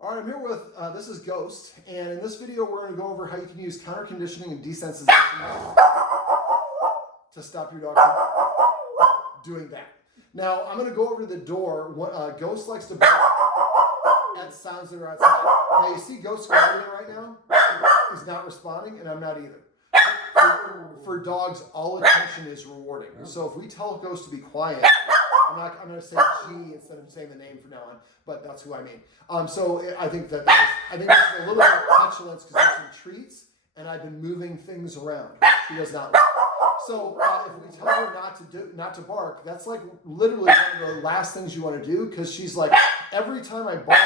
All right, I'm here with, this is Ghost, and in this video we're going to go over how you can use counter conditioning and desensitization to stop your dog from doing that. Now, I'm going to go over to the door. Ghost likes to bark at sounds that are outside. Now, you see Ghost growling right now? He's not responding, and I'm not either. For dogs, all attention is rewarding. So if we tell Ghost to be quiet, I'm going to say G instead of saying the name from now on, but that's who I mean. So I think this is a little bit of petulance because there's some treats, and I've been moving things around. She does not like. So if we tell her not to bark, that's like literally one of the last things you want to do, because she's like, every time I bark,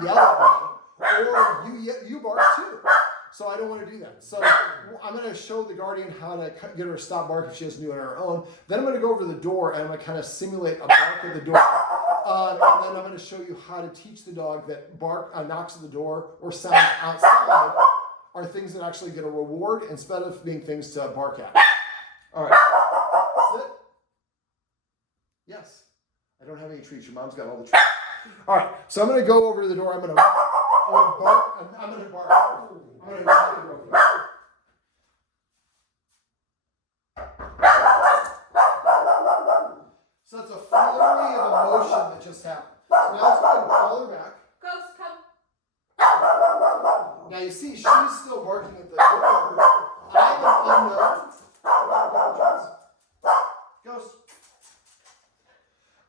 you yell at me, or you bark too. So I don't want to do that. So I'm going to show the guardian how to get her to stop barking if she doesn't do it on her own. Then I'm going to go over to the door and I'm going to kind of simulate a bark at the door. And then I'm going to show you how to teach the dog that knocks at the door or sounds outside are things that actually get a reward instead of being things to bark at. All right. Sit. Yes. I don't have any treats. Your mom's got all the treats. All right. So I'm going to go over to the door. I'm going to bark. I'm going to bark. I'm going to knock it real quick. So it's a flurry of emotion that just happened. So now let's go ahead and call her back. Ghost, come. Now you see, she's still barking at the door. I'm an unknown. Ghost.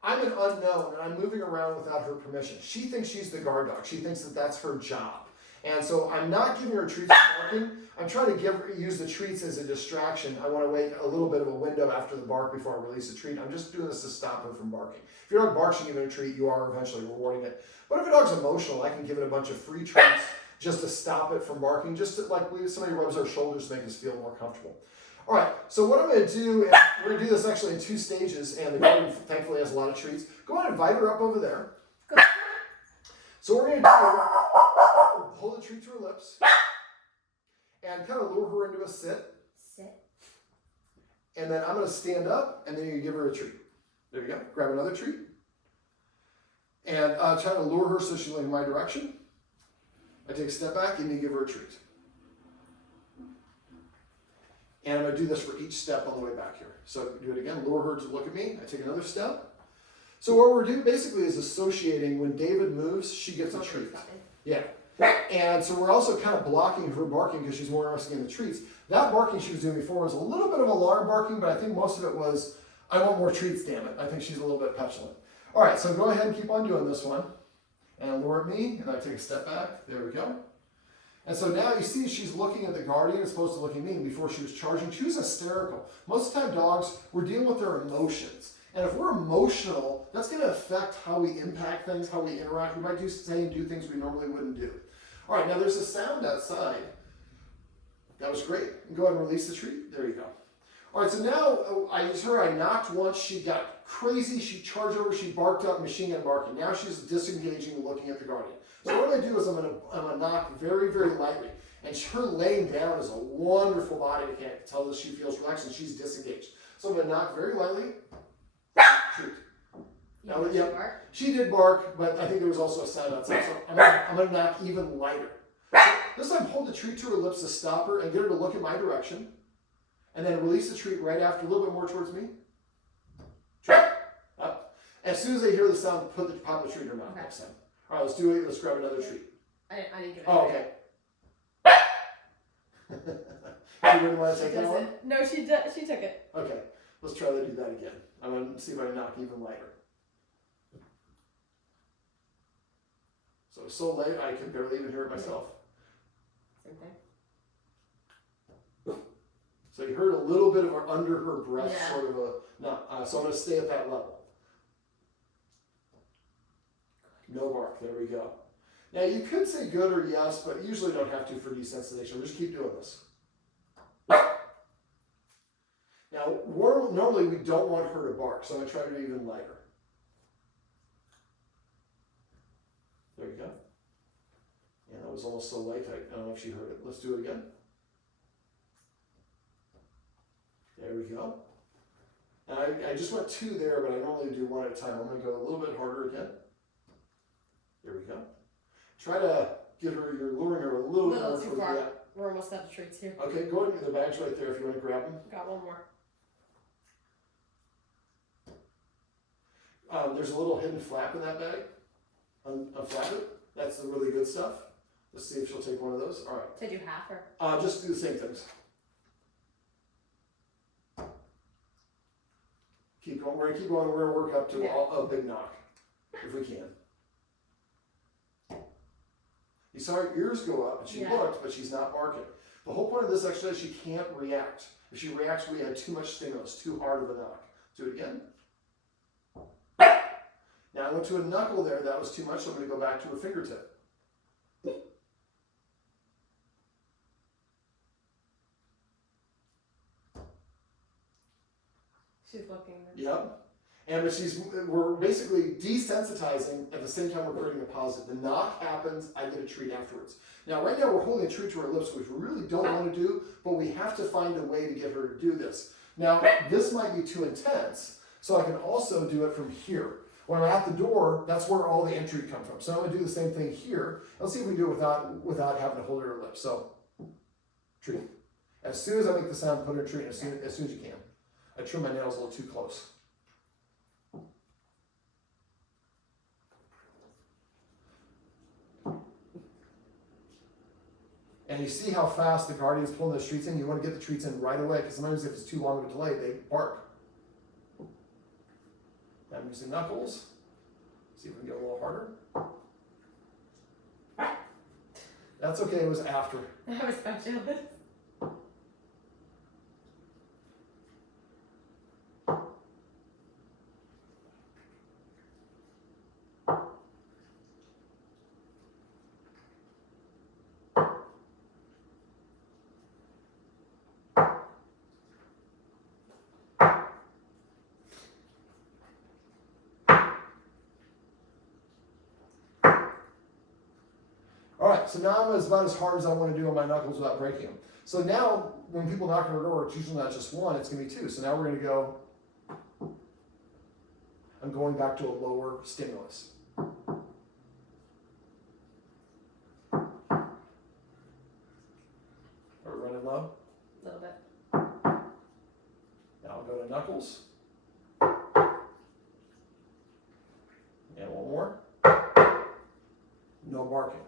I'm an unknown, and I'm moving around without her permission. She thinks she's the guard dog. She thinks that that's her job. And so I'm not giving her treats for barking. I'm trying to use the treats as a distraction. I want to wait a little bit of a window after the bark before I release the treat. I'm just doing this to stop her from barking. If your dog barks and you give it a treat, you are eventually rewarding it. But if a dog's emotional, I can give it a bunch of free treats just to stop it from barking, just to, like somebody rubs our shoulders to make us feel more comfortable. All right, so what I'm going to do, and we're going to do this actually in 2 stages, and the guardian thankfully has a lot of treats. Go ahead and invite her up over there. So what we're going to do, hold the treat to her lips, and kind of lure her into a sit. Sit. And then I'm going to stand up, and then you give her a treat. There you go. Grab another treat. And try to lure her so she's looking in my direction. I take a step back, and you give her a treat. And I'm going to do this for each step on the way back here. So do it again. Lure her to look at me. I take another step. So what we're doing basically is associating when David moves, she gets a treat. Yeah. And so we're also kind of blocking her barking because she's more interested in the treats. That barking she was doing before was a little bit of alarm barking, but I think most of it was, I want more treats, damn it. I think she's a little bit petulant. All right, so go ahead and keep on doing this one. And lure at me, and I take a step back. There we go. And so now you see she's looking at the guardian as opposed to looking at me. Before she was charging, she was hysterical. Most of the time dogs, we're dealing with their emotions. And if we're emotional, that's going to affect how we impact things, how we interact. We might say and do things we normally wouldn't do. All right, now there's a sound outside. That was great. Go ahead and release the treat. There you go. All right, so now I used her. I knocked once. She got crazy. She charged over. She barked up, machine gun barking. Now she's disengaging and looking at the guardian. So what I'm going to do is I'm going to knock very, very lightly. And her laying down is a wonderful body to tell that she feels relaxed and she's disengaged. So I'm going to knock very lightly. Treat. Now, yep, she did bark, but I think there was also a sound outside. So I'm going to knock even lighter. So this time, hold the treat to her lips to stop her and get her to look in my direction. And then release the treat right after, a little bit more towards me. Treat. Up. As soon as they hear the sound, pop the treat in her mouth next time. All right, let's do it. Let's grab another treat. I didn't give it. Oh, okay. You wouldn't want to take that one? No, she took it. Okay, let's try to do that again. I'm going to see if I can knock even lighter. So light I can barely even hear it myself. Same thing. So you heard a little bit of her under her breath, Yeah. sort of a, no, so I'm going to stay at that level. No bark, there we go. Now you could say good or yes, but usually don't have to for desensitization. We'll just keep doing this. Now, normally we don't want her to bark, so I'm going to try to do even lighter. There you go. Yeah, that was almost so light, I don't know if she heard it. Let's do it again. There we go. Now, I just went 2 there, but I normally do 1 at a time. I'm going to go a little bit harder again. There we go. Try to get her, you're luring her a little Little more too towards far. the, We're almost out of treats here. okay, go ahead and get the bags right there if you want to grab them. Got one more. There's a little hidden flap in that bag. Unflap it. That's the really good stuff. Let's see if she'll take one of those. All right. Did you half her? Just do the same things. Keep going. We're gonna keep going. We're gonna work up to a big knock, if we can. You saw her ears go up, and she looked, but she's not barking. The whole point of this exercise, she can't react. If she reacts, we had too much stimulus, too hard of a knock. Do it again. Now I went to a knuckle there. That was too much, so I'm going to go back to a fingertip. She's looking. Yep. And we're basically desensitizing at the same time we're creating a positive. The knock happens, I get a treat afterwards. Now right now we're holding a treat to our lips, which we really don't want to do, but we have to find a way to get her to do this. Now this might be too intense, so I can also do it from here. When I'm at the door, that's where all the entry comes from. So I'm going to do the same thing here. Let's see if we can do it without having to hold her lips. So, treat. As soon as I make the sound, put her in treat as soon as you can. I trim my nails a little too close. And you see how fast the guardian's pulling those treats in? You want to get the treats in right away, because sometimes if it's too long of a delay, they bark. I'm using knuckles. See if we can get a little harder. That's okay, it was after. I was so jealous. All right, so now I'm about as hard as I want to do on my knuckles without breaking them. So now, when people knock on our door, it's usually not just one, it's going to be two. So now we're going to go, I'm going back to a lower stimulus. Are we running low? A little bit. Now I'll go to knuckles. And one more. No barking.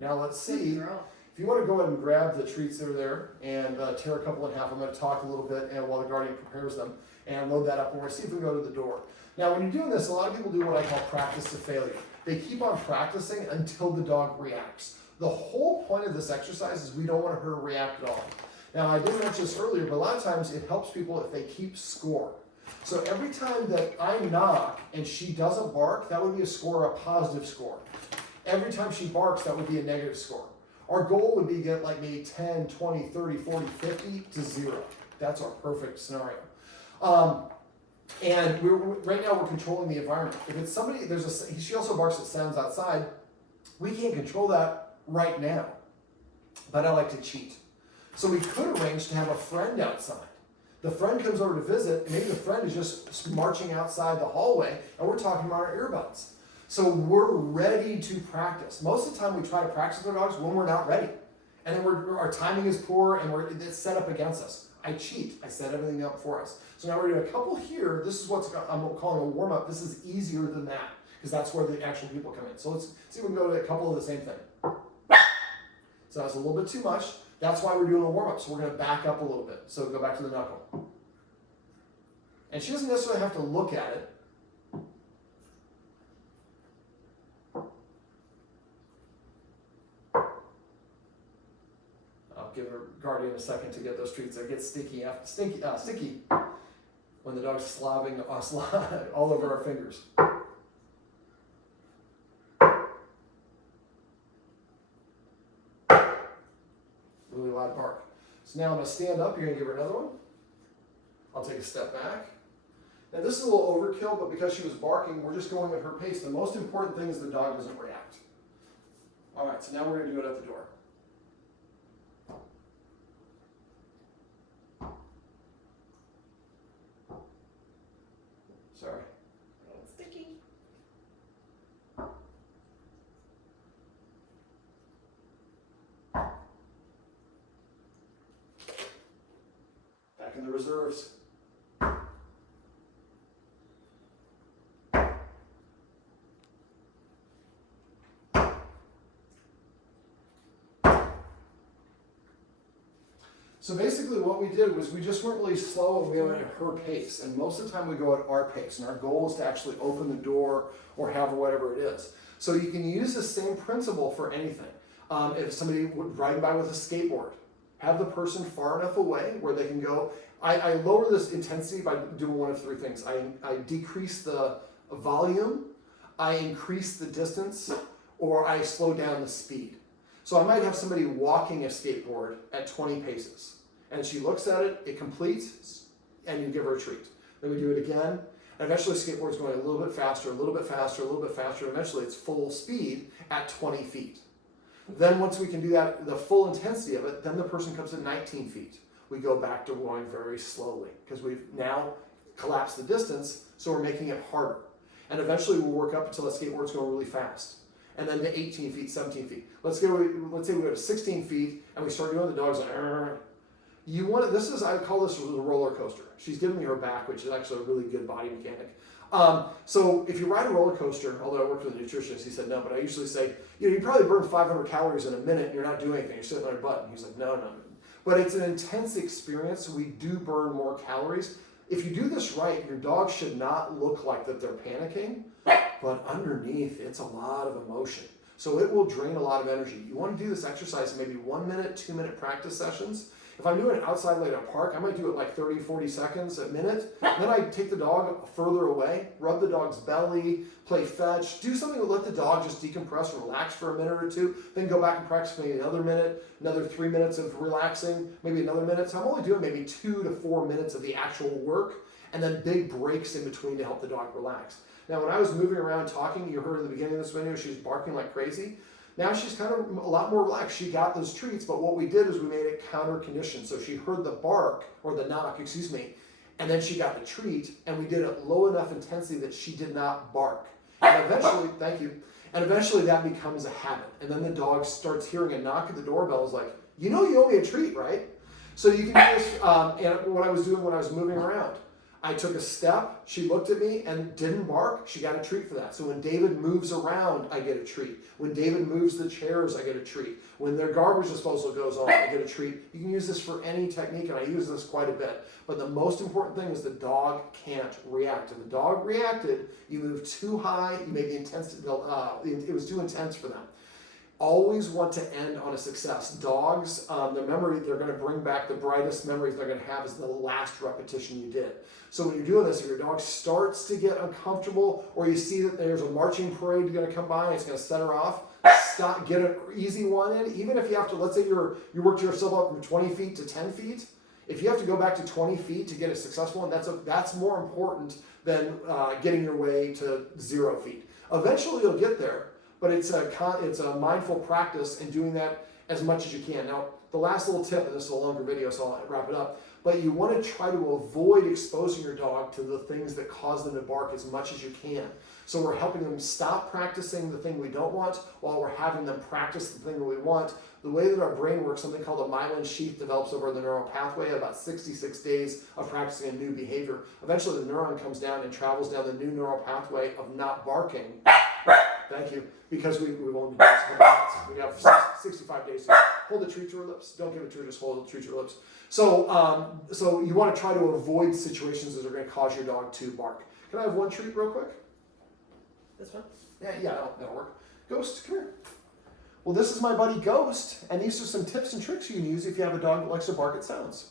Now let's see, if you want to go ahead and grab the treats that are there and tear a couple in half, I'm going to talk a little bit and while the guardian prepares them and load that up, and we're going to see if we can go to the door. Now when you're doing this, a lot of people do what I call practice to failure. They keep on practicing until the dog reacts. The whole point of this exercise is we don't want her to react at all. Now I didn't mention this earlier, but a lot of times it helps people if they keep score. So every time that I knock and she doesn't bark, that would be a score, a positive score. Every time she barks, that would be a negative score. Our goal would be to get like maybe 10, 20, 30, 40, 50 to 0. That's our perfect scenario. And right now we're controlling the environment. If it's somebody, she also barks at sounds outside. We can't control that right now. But I like to cheat. So we could arrange to have a friend outside. The friend comes over to visit, and maybe the friend is just marching outside the hallway, and we're talking about our earbuds. So we're ready to practice. Most of the time we try to practice with our dogs when we're not ready. And then our timing is poor and it's set up against us. I cheat. I set everything up for us. So now we're doing a couple here. This is what I'm calling a warm-up. This is easier than that because that's where the actual people come in. So let's see if we can go to a couple of the same thing. So that's a little bit too much. That's why we're doing a warm-up. So we're going to back up a little bit. So go back to the knuckle. And she doesn't necessarily have to look at it. Give her guardian a second to get those treats. They get sticky when the dog's slobbing all over our fingers. Really loud bark. So now I'm going to stand up. You're going to give her another one. I'll take a step back. Now this is a little overkill, but because she was barking, we're just going at her pace. The most important thing is the dog doesn't react. All right, so now we're going to do it at the door. Sorry. Sticky. checking the reserves. So basically what we did was we just weren't really slow and we went at her pace. And most of the time we go at our pace. And our goal is to actually open the door or have whatever it is. So you can use the same principle for anything. If somebody would riding by with a skateboard, have the person far enough away where they can go. I lower this intensity by doing one of three things. I decrease the volume, I increase the distance, or I slow down the speed. So I might have somebody walking a skateboard at 20 paces, and she looks at it, it completes, and you give her a treat. Then we do it again, and eventually the skateboard's going a little bit faster, a little bit faster, a little bit faster, and eventually it's full speed at 20 feet. Then once we can do that, the full intensity of it, then the person comes at 19 feet. We go back to going very slowly, because we've now collapsed the distance, so we're making it harder. And eventually we'll work up until the skateboard's going really fast. And then to 18 feet, 17 feet. Let's say we go to 16 feet and we start doing the dogs like, you want to, I call this the roller coaster. She's giving me her back, which is actually a really good body mechanic. So if you ride a roller coaster, although I worked with a nutritionist, he said no, but I usually say, you probably burn 500 calories in a minute and you're not doing anything, you're sitting on your butt. And he's like, no. But it's an intense experience, so we do burn more calories. If you do this right, your dog should not look like that they're panicking, but underneath, it's a lot of emotion. So it will drain a lot of energy. You want to do this exercise in maybe 1 minute, 2 minute practice sessions. If I'm doing it outside like at a park, I might do it like 30, 40 seconds a minute. Then I take the dog further away, rub the dog's belly, play fetch, do something to let the dog just decompress, relax for a minute or two, then go back and practice maybe another minute, another 3 minutes of relaxing, maybe another minute. So I'm only doing maybe 2 to 4 minutes of the actual work, and then big breaks in between to help the dog relax. Now, when I was moving around talking, you heard at the beginning of this video, she was barking like crazy. Now she's kind of a lot more relaxed. She got those treats, but what we did is we made it counter conditioned. So she heard the bark, or the knock, and then she got the treat, and we did it low enough intensity that she did not bark. And eventually, thank you, and eventually that becomes a habit. And then the dog starts hearing a knock at the doorbell, is like, you owe me a treat, right? So you can do this, and what I was doing when I was moving around. I took a step, she looked at me and didn't bark, she got a treat for that. So when David moves around, I get a treat. When David moves the chairs, I get a treat. When their garbage disposal goes on, I get a treat. You can use this for any technique, and I use this quite a bit. But the most important thing is the dog can't react. If the dog reacted, you moved too high, you made the intensity, it was too intense for them. Always want to end on a success. Dogs, their memory, they're going to bring back the brightest memories they're going to have is the last repetition you did. So when you're doing this, if your dog starts to get uncomfortable, or you see that there's a marching parade going to come by and it's going to set her off, stop, get an easy one in. Even if you have to, let's say you worked yourself up from 20 feet to 10 feet. If you have to go back to 20 feet to get a successful one, that's more important than getting your way to 0 feet. Eventually you'll get there. But it's a mindful practice and doing that as much as you can. Now, the last little tip, and this is a longer video, so I'll wrap it up, but you want to try to avoid exposing your dog to the things that cause them to bark as much as you can. So we're helping them stop practicing the thing we don't want while we're having them practice the thing that we want. The way that our brain works, something called a myelin sheath develops over the neural pathway, about 66 days of practicing a new behavior. Eventually the neuron comes down and travels down the new neural pathway of not barking. Thank you. Because we've only been doing this. We have 65 days to hold the treat to her lips. Don't give it to her, just hold the treat to her lips. So, so you want to try to avoid situations that are going to cause your dog to bark. Can I have one treat real quick? This one? Yeah, that'll work. Ghost, come here. Well, this is my buddy Ghost, and these are some tips and tricks you can use if you have a dog that likes to bark at sounds.